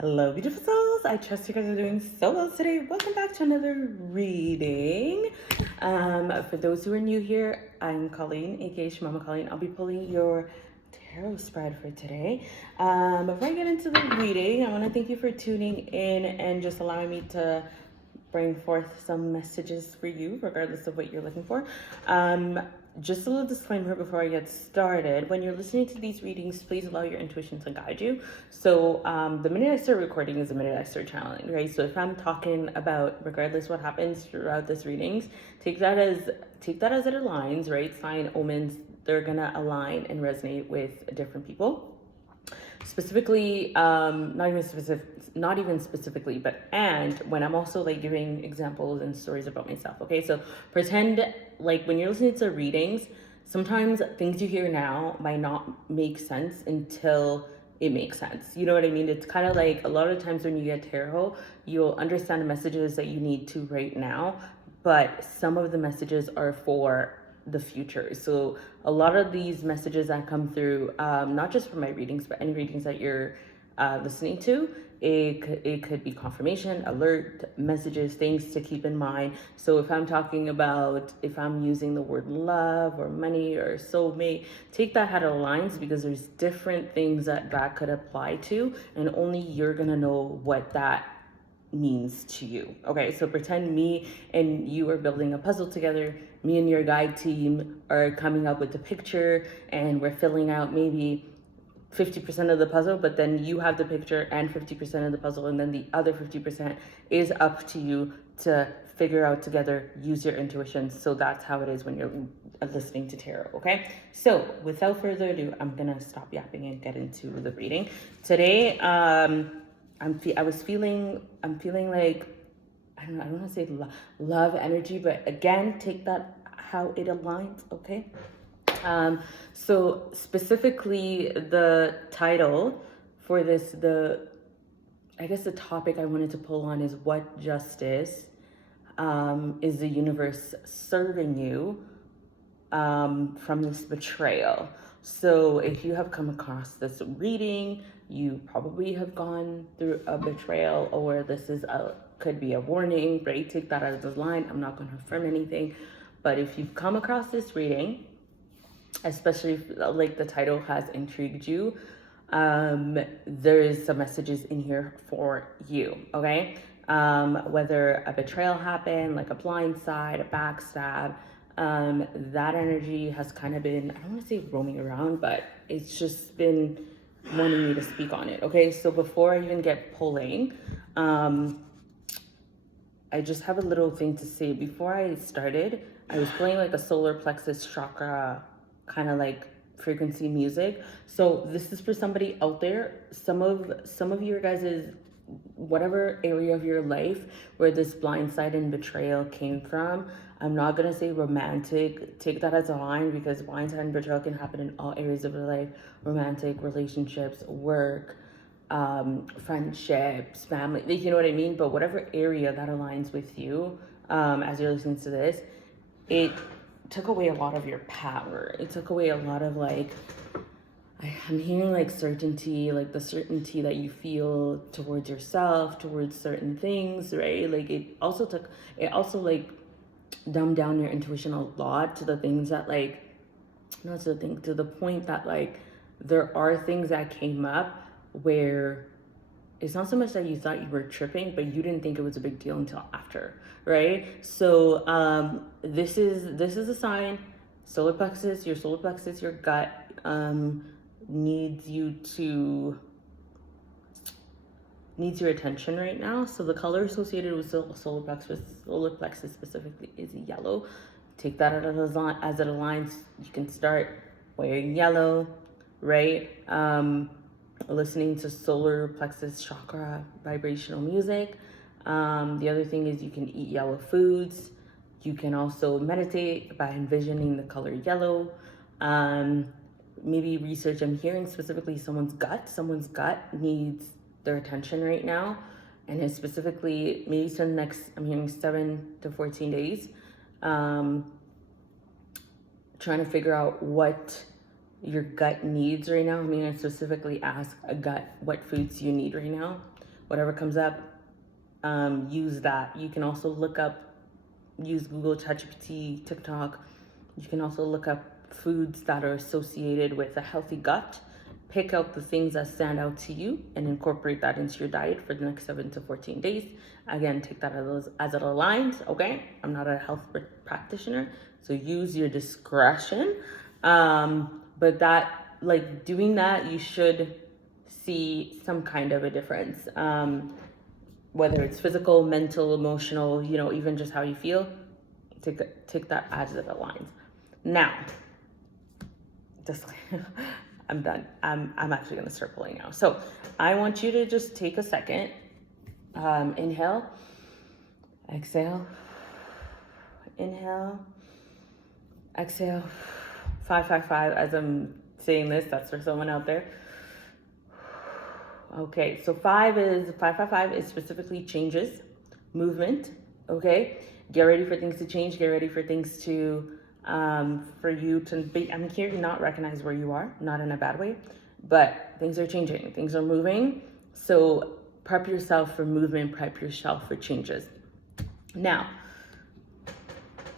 Hello, beautiful souls. I trust you guys are doing so well today. Welcome back to another reading. For those who are new here, I'm Colleen, aka Shmama Colleen. I'll be pulling your tarot spread for today. Before I get into the reading, I want to thank you for tuning in and just allowing me to bring forth some messages for you, regardless of what you're looking for. Just a little disclaimer before I get started. When you're listening to these readings, please allow your intuition to guide you. So the minute I start recording is the minute I start channeling, right? So if I'm talking about, regardless what happens throughout this readings, take that as it aligns, right? Sign omens, they're gonna align and resonate with different people. Specifically, not even specifically, but and when I'm also like giving examples and stories about myself. Okay, so pretend like when you're listening to readings, sometimes things you hear now might not make sense until it makes sense. You know what I mean? It's kind of like a lot of times when you get tarot, you'll understand the messages that you need to right now, but some of the messages are for the future. So a lot of these messages that come through, not just for my readings, but any readings that you're listening to, it could be confirmation, alert, messages, things to keep in mind. So if I'm using the word love or money or soulmate, take that how it aligns, because there's different things that could apply to, and only you're gonna know what that means to you. Okay, so pretend me and you are building a puzzle together. Me and your guide team are coming up with the picture, and we're filling out maybe 50% of the puzzle, but then you have the picture and 50% of the puzzle, and then the other 50% is up to you to figure out together. Use your intuition. So that's how it is when you're listening to tarot. Okay, so without further ado, I'm gonna stop yapping and get into the reading today. I'm feeling like, I don't want to say love energy, but again, take that how it aligns. Okay. So specifically the title for this, I guess the topic I wanted to pull on is what justice is the universe serving you from this betrayal. So if you have come across this reading, you probably have gone through a betrayal, or could be a warning, right? Take that as a line. I'm not going to affirm anything, but if you've come across this reading, especially if, like, the title has intrigued you, there is some messages in here for you. Okay, whether a betrayal happened, like a blind side, a backstab, that energy has kind of been, I don't want to say roaming around, but it's just been wanting me to speak on it. Okay, so before I even get pulling, I just have a little thing to say. Before I started, I was playing like a solar plexus chakra kind of like frequency music. So this is for somebody out there. Some of your guys' whatever area of your life where this blindside and betrayal came from. I'm not gonna say romantic. Take that as a line, because blindside and betrayal can happen in all areas of your life: romantic, relationships, work, friendships, family. Like, you know what I mean? But whatever area that aligns with you, as you're listening to this, it took away a lot of your power. It took away a lot of, like, I'm hearing like certainty, like the certainty that you feel towards yourself, towards certain things, right? Like it also like dumbed down your intuition a lot to the things that, like, not to the thing, to the point that, like, there are things that came up where it's not so much that you thought you were tripping, but you didn't think it was a big deal until after, right? So this is a sign. Solar plexus, your gut needs your attention right now. So the color associated with solar plexus specifically is yellow. Take that as it aligns. You can start wearing yellow, right? Listening to solar plexus chakra vibrational music. The other thing is you can eat yellow foods. You can also meditate by envisioning the color yellow. Maybe research. I'm hearing specifically someone's gut needs their attention right now, and it's specifically maybe for the next, I'm hearing 7 to 14 days, trying to figure out what your gut needs right now. I mean, I specifically ask a gut, what foods you need right now. whatever comes up, use that. You can also use Google, ChatGPT, TikTok. You can also look up foods that are associated with a healthy gut. Pick out the things that stand out to you and incorporate that into your diet for the next 7 to 14 days. Again, take that as it aligns, okay? I'm not a health practitioner, so use your discretion. But that, doing that, you should see some kind of a difference. Whether it's physical, mental, emotional, even just how you feel, take that as it aligns. Now, just I'm done. I'm actually gonna start pulling now. So I want you to just take a second. Inhale, exhale, inhale, exhale. 555. As I'm saying this, that's for someone out there. Okay, so 555 is specifically changes, movement. Okay, get ready for things to change. Get ready for things to, for you to be. I'm here to not recognize where you are, not in a bad way, but things are changing. Things are moving. So prep yourself for movement. Prep yourself for changes. Now,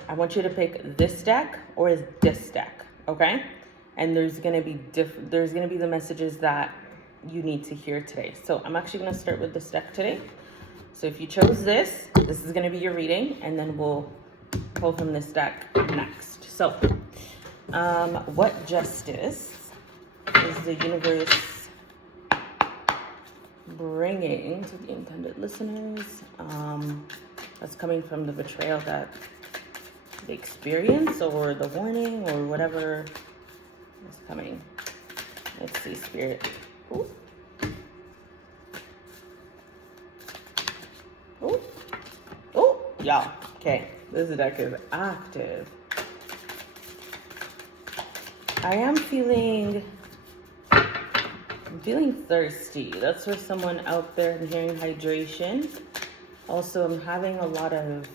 I want you to pick this deck or this deck. Okay, and there's gonna be the messages that you need to hear today. So I'm actually going to start with this deck today. So if you chose this is going to be your reading, and then we'll pull from this deck next. So what justice is the universe bringing to the intended listeners? That's coming from the betrayal that they experience, or the warning, or whatever is coming. Let's see, Spirit. Ooh. Ooh. Ooh. Y'all. Okay. This deck is active. I'm feeling thirsty. That's for someone out there. I'm hearing hydration. Also, I'm having a lot of,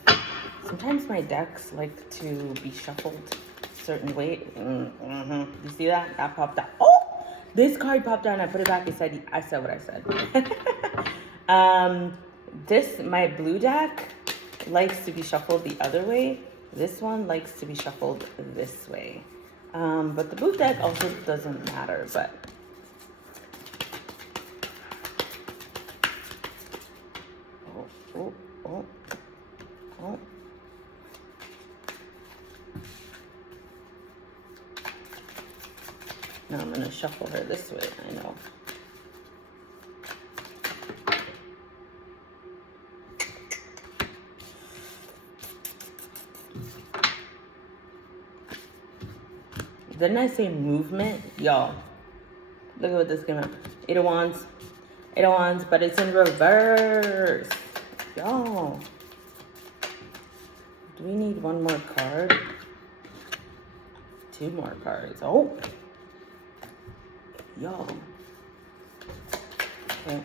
sometimes my decks like to be shuffled a certain way. You see that? That popped out. Oh! This card popped out and I put it back. I said what I said. My blue deck likes to be shuffled the other way. This one likes to be shuffled this way. But the blue deck also doesn't matter, but oh. Now I'm gonna shuffle her this way, I know. Didn't I say movement? Y'all, look at what this came up. 8 of Wands. 8 of Wands, but it's in reverse. Y'all. Do we need one more card? 2 more cards. Oh. Y'all. Okay.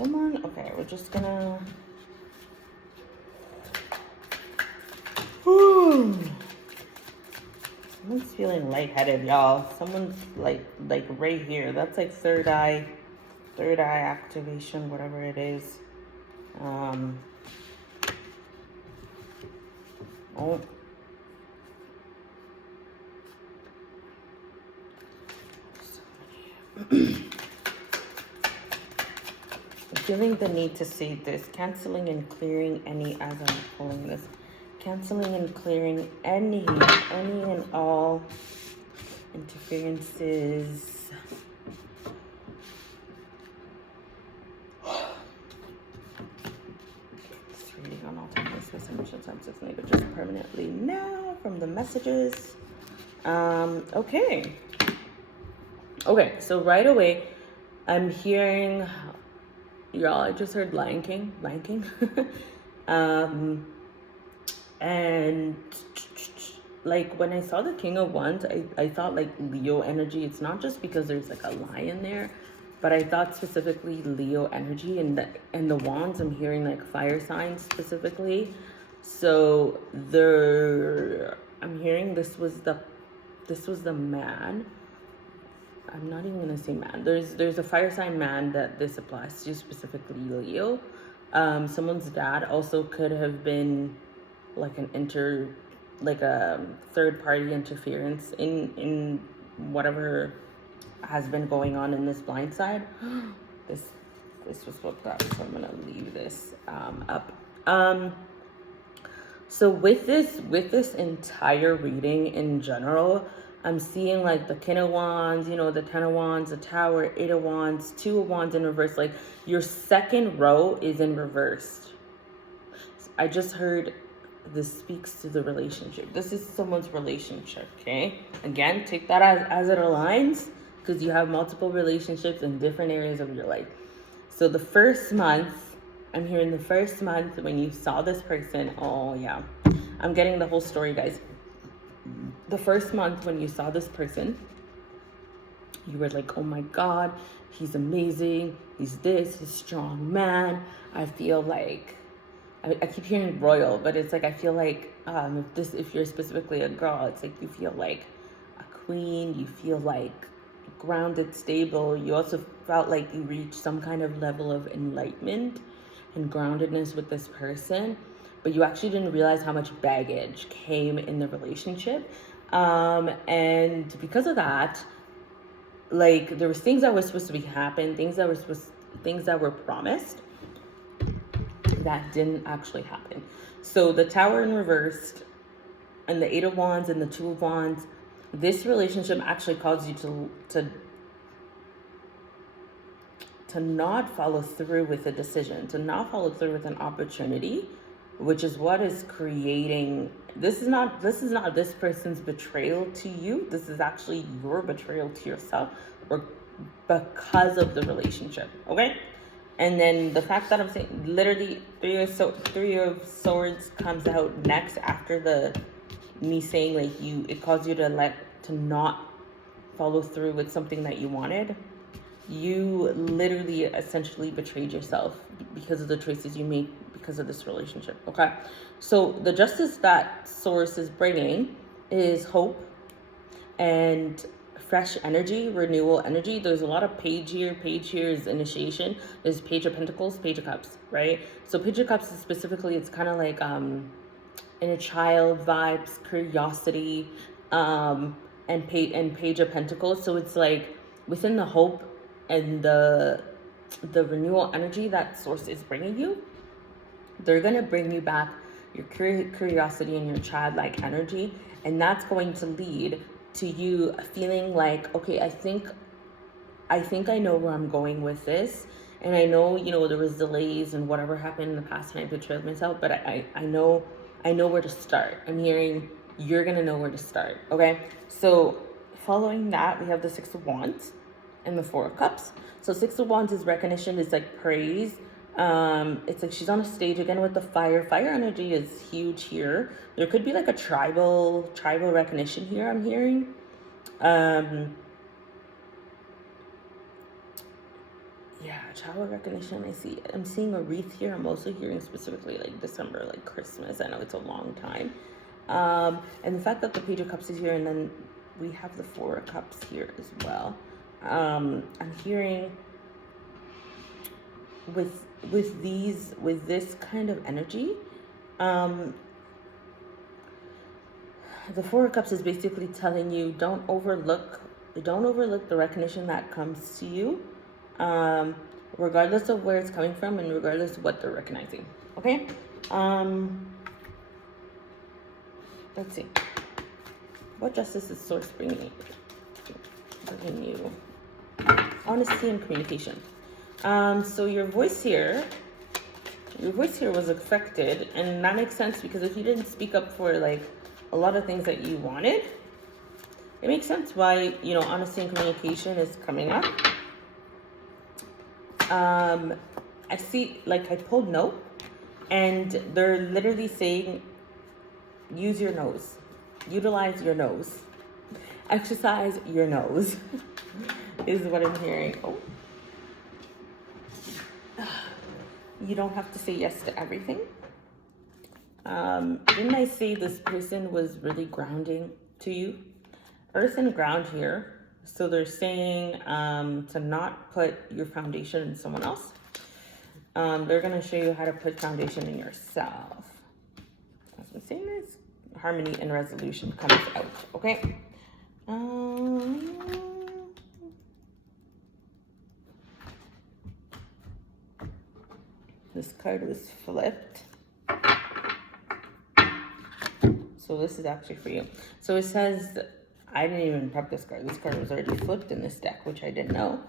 Okay, we're just gonna... Someone's feeling lightheaded, y'all. Someone's like right here. That's like third eye activation, whatever it is. Oh. Feeling the need to say this, canceling and clearing any, as I'm pulling this, canceling and clearing any and all interferences. This reading on all time is essential times of languages permanently now from the messages. Okay, so right away I'm hearing, y'all, I just heard Lion King. And like when I saw the King of Wands, I thought like Leo energy. It's not just because there's like a lion there, but I thought specifically Leo energy, and the wands I'm hearing like fire signs specifically. So I'm hearing this was the man. I'm not even gonna say man. There's a fire sign man that this applies to, specifically Leo. Someone's dad also could have been like like a third party interference in whatever has been going on in this blind side. this this was flipped up, so I'm gonna leave this up. So with this entire reading in general, I'm seeing like the King of Wands, you know, the Ten of Wands, the Tower, Eight of Wands, Two of Wands in reverse. Like your second row is in reverse. I just heard this speaks to the relationship. This is someone's relationship, okay? Again, take that as it aligns, because you have multiple relationships in different areas of your life. So the first month, I'm hearing the first month when you saw this person, oh yeah. I'm getting the whole story, guys. The first month when you saw this person, you were like, oh my God, he's amazing. He's this, he's a strong man. I feel like, I keep hearing royal, but it's like, I feel like if you're specifically a girl, it's like you feel like a queen, you feel like grounded, stable. You also felt like you reached some kind of level of enlightenment and groundedness with this person, but you actually didn't realize how much baggage came in the relationship. And because of that, like there was things that were supposed to be happen, things that were promised that didn't actually happen. So the Tower in reversed and the Eight of Wands and the Two of Wands, this relationship actually caused you to not follow through with a decision, to not follow through with an opportunity, which is what is creating, this is not this person's betrayal to you. This is actually your betrayal to yourself, or because of the relationship, okay? And then the fact that I'm saying literally Three of Swords comes out next after me saying like it caused you to not follow through with something that you wanted. You literally essentially betrayed yourself because of the choices you made because of this relationship, okay? So the justice that Source is bringing is hope and fresh energy, renewal energy. There's a lot of page here. Page here is initiation. There's Page of Pentacles, Page of Cups, right? So Page of Cups is specifically, it's kind of like inner child vibes, curiosity, and Page of Pentacles. So it's like within the hope and the renewal energy that Source is bringing you, they're going to bring you back your curiosity and your childlike energy, and that's going to lead to you feeling like, okay, I think I know where I'm going with this, and I know, you know, there was delays and whatever happened in the past and I betrayed myself, but I know where to start. I'm hearing you're gonna know where to start, okay? So following that, we have the Six of Wands and the Four of Cups. So Six of Wands is recognition, is like praise. It's like she's on a stage again with the fire. Fire energy is huge here. There could be like a tribal recognition here, I'm hearing. Yeah, tribal recognition. I'm seeing a wreath here. I'm also hearing specifically like December, like Christmas. I know it's a long time. And the fact that the Page of Cups is here, and then we have the Four of Cups here as well. I'm hearing with this kind of energy, the Four of Cups is basically telling you don't overlook the recognition that comes to you, regardless of where it's coming from and regardless of what they're recognizing, okay? Let's see, what justice is Source bringing you? Honesty and communication. So your voice here was affected, and that makes sense, because if you didn't speak up for like a lot of things that you wanted, it makes sense why, you know, honesty and communication is coming up. I see, like, I pulled no, and they're literally saying use your nose, utilize your nose, exercise your nose is what I'm hearing. Oh, you don't have to say yes to everything. Didn't I say this person was really grounding to you? Earth and ground here. So they're saying to not put your foundation in someone else. They're going to show you how to put foundation in yourself. As I'm saying this, harmony and resolution comes out, okay? This card was flipped. So this is actually for you. So it says, I didn't even prep this card. This card was already flipped in this deck, which I didn't know.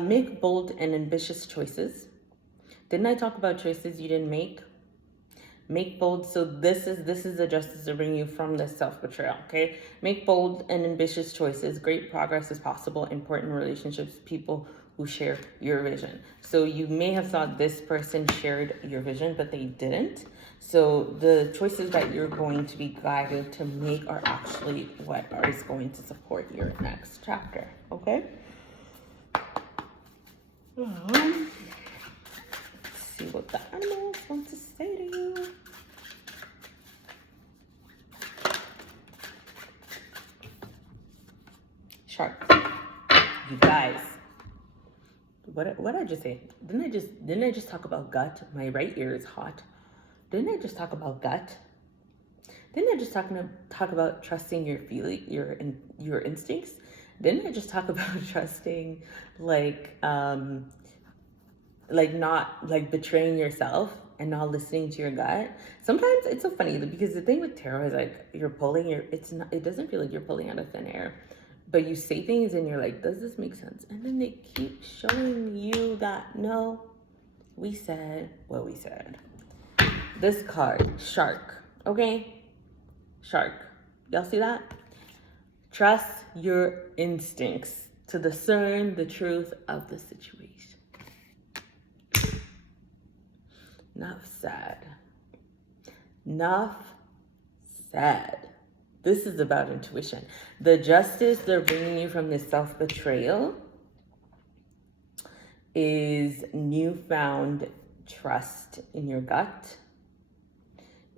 Make bold and ambitious choices. Didn't I talk about choices you didn't make? Make bold. So this is the justice to bring you from this self-betrayal, okay? Make bold and ambitious choices. Great progress is possible. Important relationships, people who share your vision. So you may have thought this person shared your vision, but they didn't. So the choices that you're going to be guided to make are actually what is going to support your next chapter, okay? Let's see what the animals want to say to you. Shark. You guys. What I just say? Didn't I just talk about gut? My right ear is hot. Didn't I just talk about gut? Didn't I just talk about trusting your feeling, your instincts? Didn't I just talk about trusting, like not like betraying yourself and not listening to your gut? Sometimes it's so funny because the thing with tarot is like it doesn't feel like you're pulling out of thin air, but you say things and you're like, does this make sense? And then they keep showing you that no, we said what we said. This card, shark, okay? Shark, y'all see that? Trust your instincts to discern the truth of the situation. Enough said. Enough said. This is about intuition. The justice they're bringing you from this self-betrayal is newfound trust in your gut,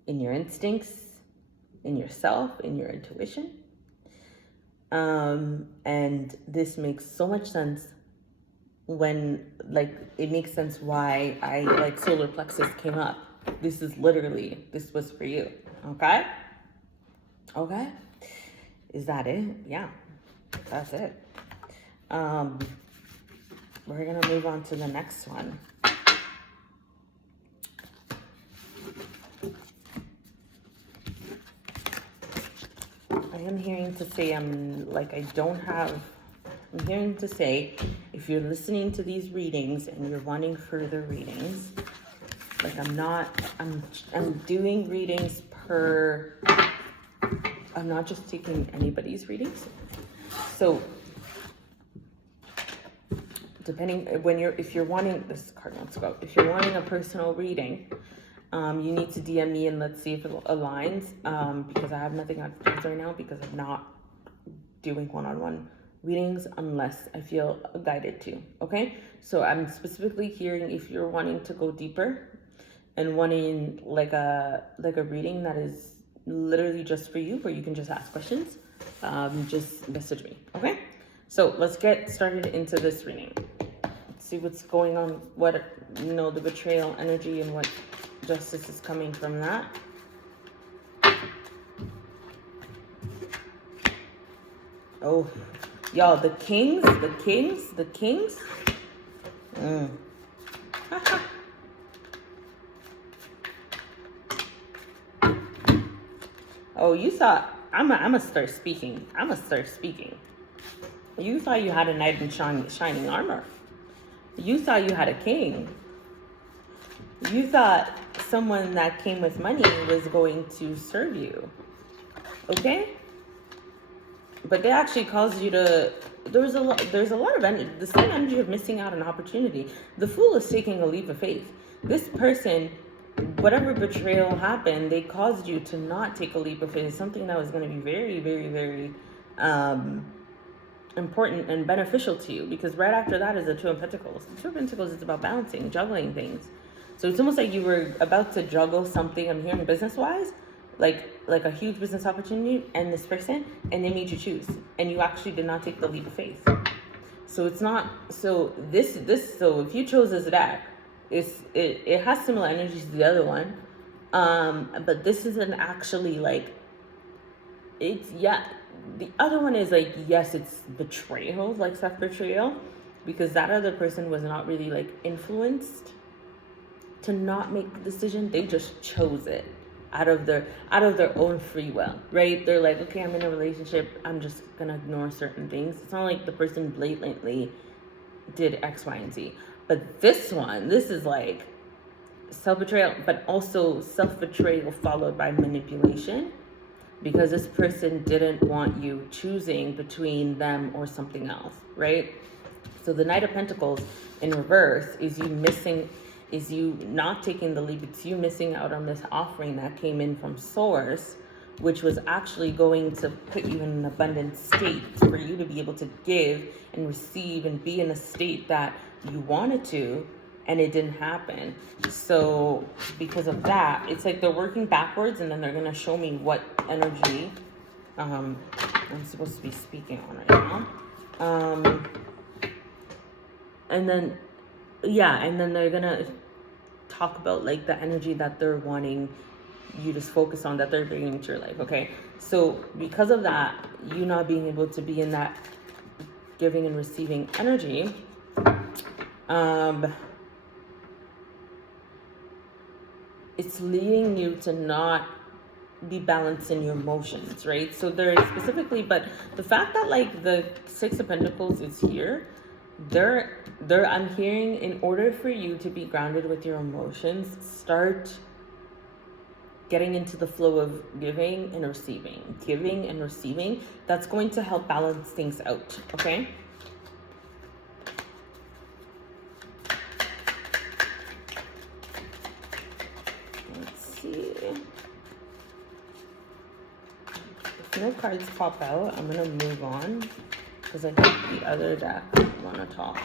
in your instincts, in yourself, in your intuition. And this makes so much sense when, like, it makes sense why solar plexus came up. This was for you, okay? Okay, is that it? Yeah, that's it. We're gonna move on to the next one. I am hearing to say I'm hearing to say if you're listening to these readings and you're wanting further readings, like I'm doing readings I'm not just taking anybody's readings. So if you're wanting this card wants to go, if you're wanting a personal reading, you need to DM me and let's see if it aligns, because I have nothing on cards right now because I'm not doing one-on-one readings unless I feel guided to, okay? So I'm specifically hearing if you're wanting to go deeper and wanting like a reading that is literally just for you, where you can just ask questions, just message me, okay? So let's get started into this reading. Let's see what's going on, the betrayal energy and what justice is coming from that. Oh, y'all, the kings. Oh, you thought, I'm gonna start speaking. You thought you had a knight in shining armor. You thought you had a king. You thought someone that came with money was going to serve you. Okay? But they actually caused you to, there's a lot of energy, the same energy of missing out on opportunity. The fool is taking a leap of faith. This person, whatever betrayal happened, they caused you to not take a leap of faith. Something that was going to be very, very, very important and beneficial to you, because right after that is the Two of Pentacles. The Two of Pentacles is about balancing, juggling things. So it's almost like you were about to juggle something, I'm hearing business-wise, like a huge business opportunity and this person, and they made you choose, and you actually did not take the leap of faith. So it's not, so so if you chose this deck, it has similar energies to the other one, but this isn't actually like, it's, yeah, the other one is like, yes, it's betrayal, like self-betrayal, because that other person was not really like influenced to not make the decision. They just chose it out of their own free will, right? They're like, okay, I'm in a relationship, I'm just gonna ignore certain things. It's not like the person blatantly did X, Y, and Z. But this is like self-betrayal, but also self-betrayal followed by manipulation, because this person didn't want you choosing between them or something else, right? So the Knight of Pentacles in reverse is you not taking the leap. It's you missing out on this offering that came in from Source, which was actually going to put you in an abundant state for you to be able to give and receive and be in a state that you wanted to, and it didn't happen. So because of that, it's like they're working backwards, and then they're going to show me what energy I'm supposed to be speaking on right now. And then, yeah, and then they're going to talk about like the energy that they're wanting you to focus on, that they're bringing into your life, okay? So because of that, you not being able to be in that giving and receiving energy, it's leading you to not be balanced in your emotions, right? So there is specifically, but the fact that like the Six of Pentacles is here, I'm hearing, in order for you to be grounded with your emotions, start getting into the flow of giving and receiving. That's going to help balance things out, okay? Let's see. If no cards pop out, I'm gonna move on, because I think the other deck want to talk.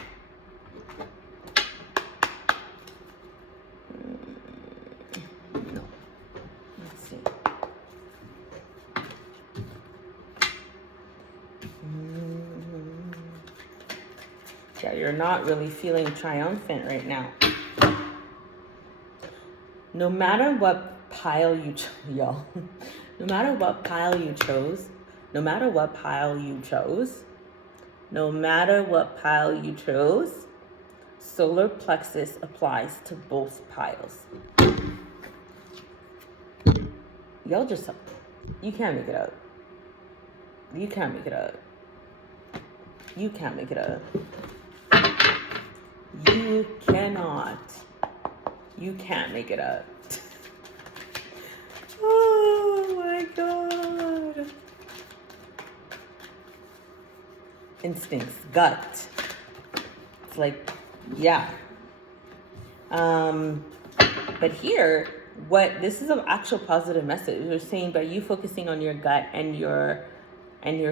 No. Let's see. Yeah, you're not really feeling triumphant right now. No matter what pile you y'all, no matter what pile you chose, solar plexus applies to both piles. Y'all just, you can't make it up. You can't make it up. You can't make it up. You cannot. You can't make it up. Oh my God. Instincts, gut. It's like, yeah. But here, this is an actual positive message. They're saying by you focusing on your gut and your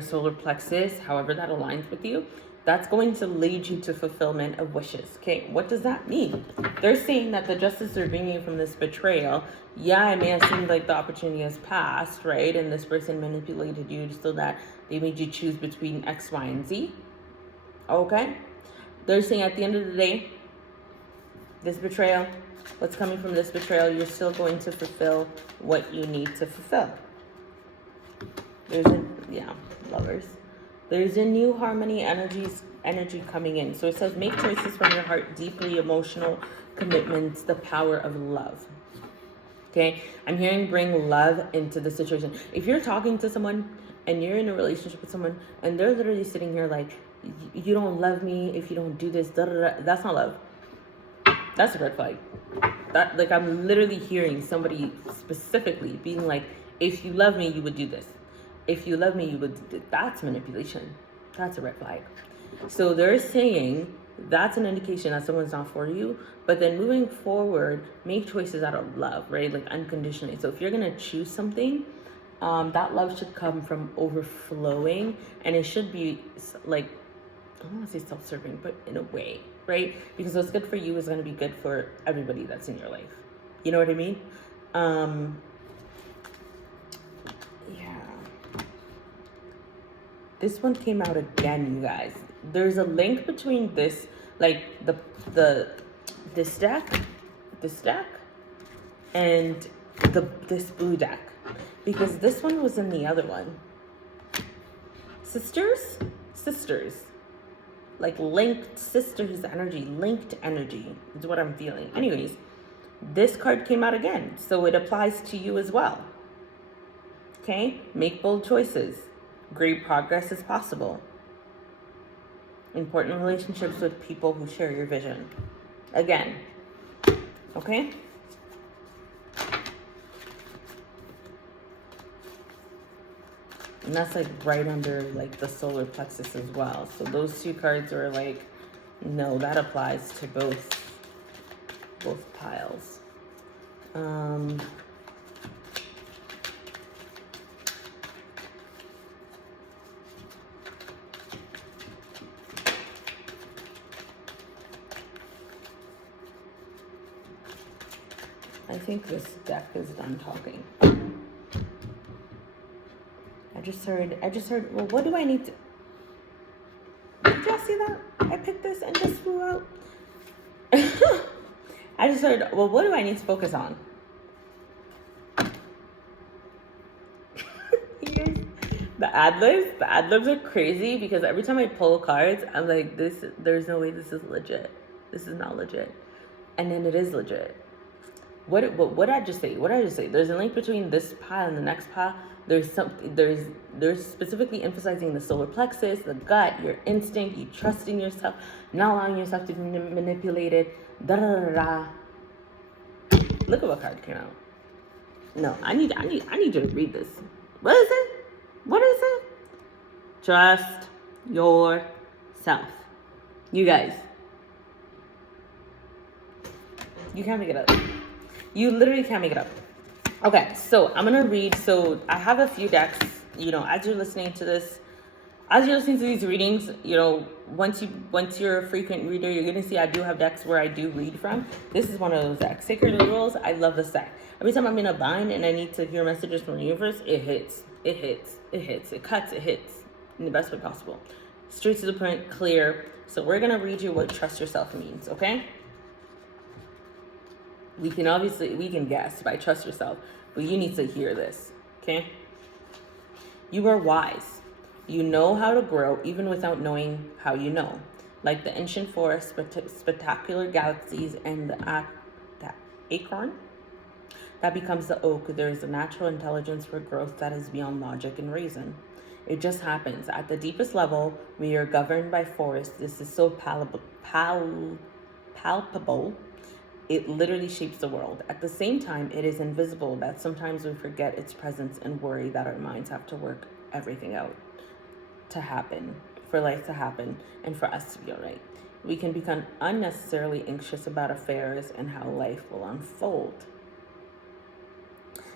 solar plexus, however that aligns with you, that's going to lead you to fulfillment of wishes. Okay, what does that mean? They're saying that the justice they're bringing from this betrayal, yeah, it may have seemed like the opportunity has passed, right? And this person manipulated you so that they made you choose between X, Y, and Z. Okay? They're saying at the end of the day, this betrayal, what's coming from this betrayal, you're still going to fulfill what you need to fulfill. Lovers. There's a new harmony energy coming in. So it says, make choices from your heart, deeply emotional commitments, the power of love. Okay, I'm hearing bring love into the situation. If you're talking to someone and you're in a relationship with someone and they're literally sitting here like, you don't love me if you don't do this, that's not love. That's a red flag. That, like, I'm literally hearing somebody specifically being like, if you love me, you would do this. If you love me, you would do. That's manipulation. That's a red flag. So they're saying that's an indication that someone's not for you. But then moving forward, make choices out of love, right? Like unconditionally. So if you're going to choose something, that love should come from overflowing. And it should be like, I don't want to say self-serving, but in a way, right? Because what's good for you is going to be good for everybody that's in your life. You know what I mean? This one came out again, you guys. There's a link between this, like the this deck, and this blue deck, because this one was in the other one. Sisters, like linked sisters energy, linked energy is what I'm feeling. Anyways, this card came out again, so it applies to you as well. Okay, make bold choices. Great progress is possible. Important relationships with people who share your vision. Again, okay? And that's like right under like the solar plexus as well. So those two cards are like, no, that applies to both piles. I think this deck is done talking. I just heard, well, what do I need to... Did y'all see that? I picked this and just flew out. I just heard, well, what do I need to focus on? The ad-libs are crazy because every time I pull cards, I'm like, there's no way this is legit. This is not legit. And then it is legit. What did I just say? There's a link between this pile and the next pile. There's specifically emphasizing the solar plexus, the gut, your instinct, you trusting yourself, not allowing yourself to be manipulated. Look at what card came out. No, I need you to read this. What is it? Trust yourself. You guys. You can't make it up. You literally can't make it up. Okay, so I'm gonna read. So I have a few decks. You know, as you're listening to these readings, you know, once you're a frequent reader, you're gonna see I do have decks where I do read from. This is one of those decks. Sacred Rules. I love this deck. Every time I'm in a bind and I need to hear messages from the universe, it hits. It cuts. It hits in the best way possible. Straight to the point, clear. So we're gonna read you what trust yourself means. Okay. We can guess by trust yourself, but you need to hear this, okay? You are wise. You know how to grow even without knowing how you know. Like the ancient forest, spectacular galaxies, and the acorn that becomes the oak, there is a natural intelligence for growth that is beyond logic and reason. It just happens. At the deepest level, we are governed by force. This is so palpable. It literally shapes the world. At the same time, it is invisible that sometimes we forget its presence and worry that our minds have to work everything out to happen, for life to happen, and for us to be all right. We can become unnecessarily anxious about affairs and how life will unfold.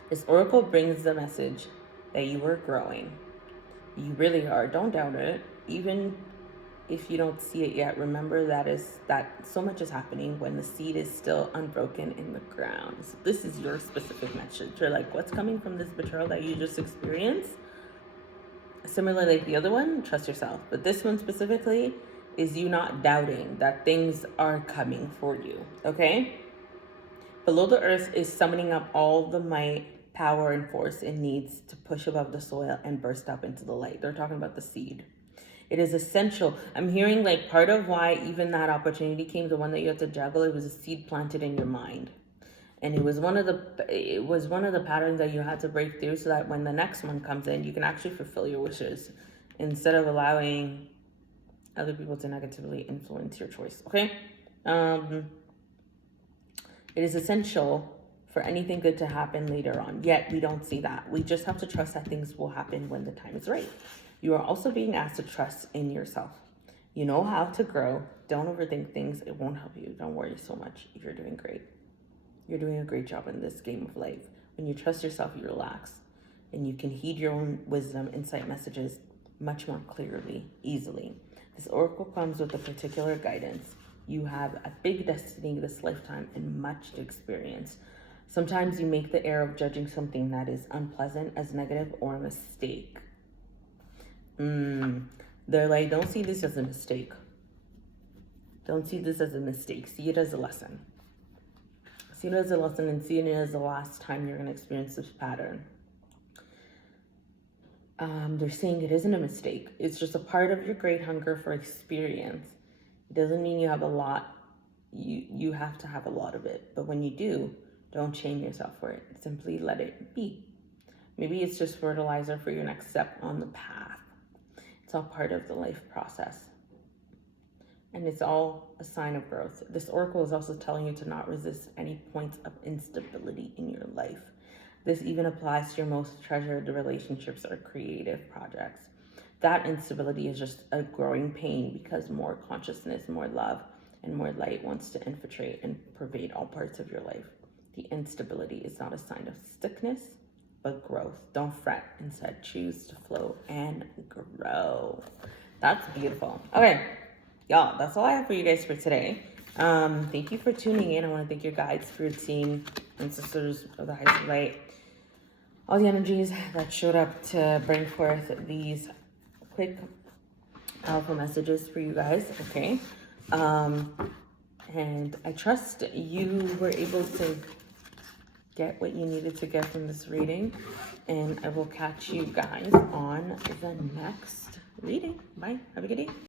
This oracle brings the message that you are growing. You really are. Don't doubt it. Even if you don't see it yet, remember that so much is happening when the seed is still unbroken in the ground. So this is your specific message. You're like, what's coming from this betrayal that you just experienced? Similarly, like the other one, trust yourself. But this one specifically is you not doubting that things are coming for you, okay? Below the earth is summoning up all the might, power, and force it needs to push above the soil and burst up into the light. They're talking about the seed. It is essential. I'm hearing like part of why even that opportunity came, the one that you had to juggle, it was a seed planted in your mind. And it was one of the patterns that you had to break through so that when the next one comes in, you can actually fulfill your wishes instead of allowing other people to negatively influence your choice, okay? It is essential for anything good to happen later on, yet we don't see that. We just have to trust that things will happen when the time is right. You are also being asked to trust in yourself. You know how to grow. Don't overthink things. It won't help you. Don't worry so much. You're doing great. You're doing a great job in this game of life. When you trust yourself, you relax. And you can heed your own wisdom, insight messages much more clearly, easily. This oracle comes with a particular guidance. You have a big destiny this lifetime and much to experience. Sometimes you make the error of judging something that is unpleasant as negative or a mistake. They're like, don't see this as a mistake. Don't see this as a mistake. See it as a lesson. See it as a lesson and see it as the last time you're going to experience this pattern. They're saying it isn't a mistake. It's just a part of your great hunger for experience. It doesn't mean you have a lot. You have to have a lot of it. But when you do, don't shame yourself for it. Simply let it be. Maybe it's just fertilizer for your next step on the path. It's all part of the life process. And it's all a sign of growth. This oracle is also telling you to not resist any points of instability in your life. This even applies to your most treasured relationships or creative projects. That instability is just a growing pain because more consciousness, more love, and more light wants to infiltrate and pervade all parts of your life. The instability is not a sign of sickness, but growth. Don't fret. Instead, choose to flow and grow. That's beautiful. Okay, y'all, that's all I have for you guys for today. Thank you for tuning in. I want to thank your guides, spirit team, and sisters of the highest light. All the energies that showed up to bring forth these quick, powerful messages for you guys. Okay. And I trust you were able to get what you needed to get from this reading. And I will catch you guys on the next reading. Bye. Have a good day.